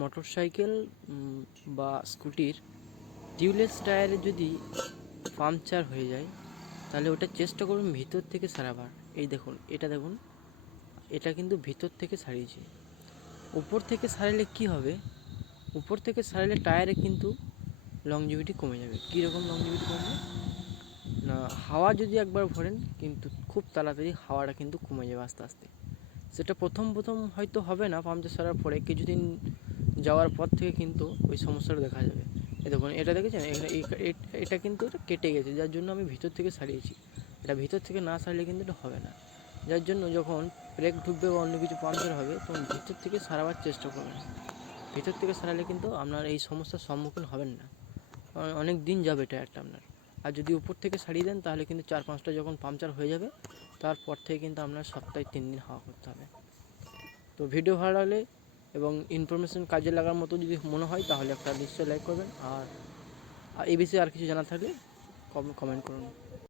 Motorcycle বা স্কুটির tubeless টায়ারে যদি puncture হয়ে যায় তাহলে ওটা চেষ্টা করুন ভিতর থেকে সারাবার। এই দেখুন, এটা দেখুন, এটা কিন্তু ভিতর থেকে সারিয়েছে। উপর থেকে সারালে কি হবে, উপর থেকে সারালে টায়ারে কিন্তু লংজিভিটি কমে যাবে। কীরকম লংজিভিটি কমবে না, হাওয়া যদি একবার ভরেন কিন্তু খুব তাড়াতাড়ি হাওয়াটা কিন্তু কমে যাবে আস্তে আস্তে। সেটা প্রথম হয়তো হবে না, পাংচার সারার পরে কিছুদিন যাওয়ার পর থেকে কিন্তু ওই সমস্যাটা দেখা যাবে। এই দেখুন, এটা দেখেছেন, এটা কিন্তু এটা কেটে গেছে, যার জন্য আমি ভিতর থেকে সারিয়েছি। এটা ভিতর থেকে না সারলে কিন্তু এটা হবে না। যার জন্য যখন ব্রেক ঢুকবে বা অন্য কিছু পাংচার হবে তখন ভিতর থেকে সারাবার চেষ্টা করবেন। ভিতর থেকে সারালে কিন্তু আপনার এই সমস্যার সম্মুখীন হবেন না, অনেক দিন যাবে টায়ারটা আপনার। আর যদি উপর থেকে সারিয়ে দেন তাহলে কিন্তু 4-5টা যখন পাংচার হয়ে যাবে তারপর থেকে কিন্তু আপনার সপ্তাহে 3 দিন হাওয়া করতে হবে। তো ভিডিও ভালো লাগলে এবং ইনফরমেশন কাজে লাগার মতো যদি মনে হয় তাহলে একটা নিশ্চয়ই লাইক করবেন। আর এই বিষয়ে আর কিছু জানার থাকলে কমেন্ট করুন।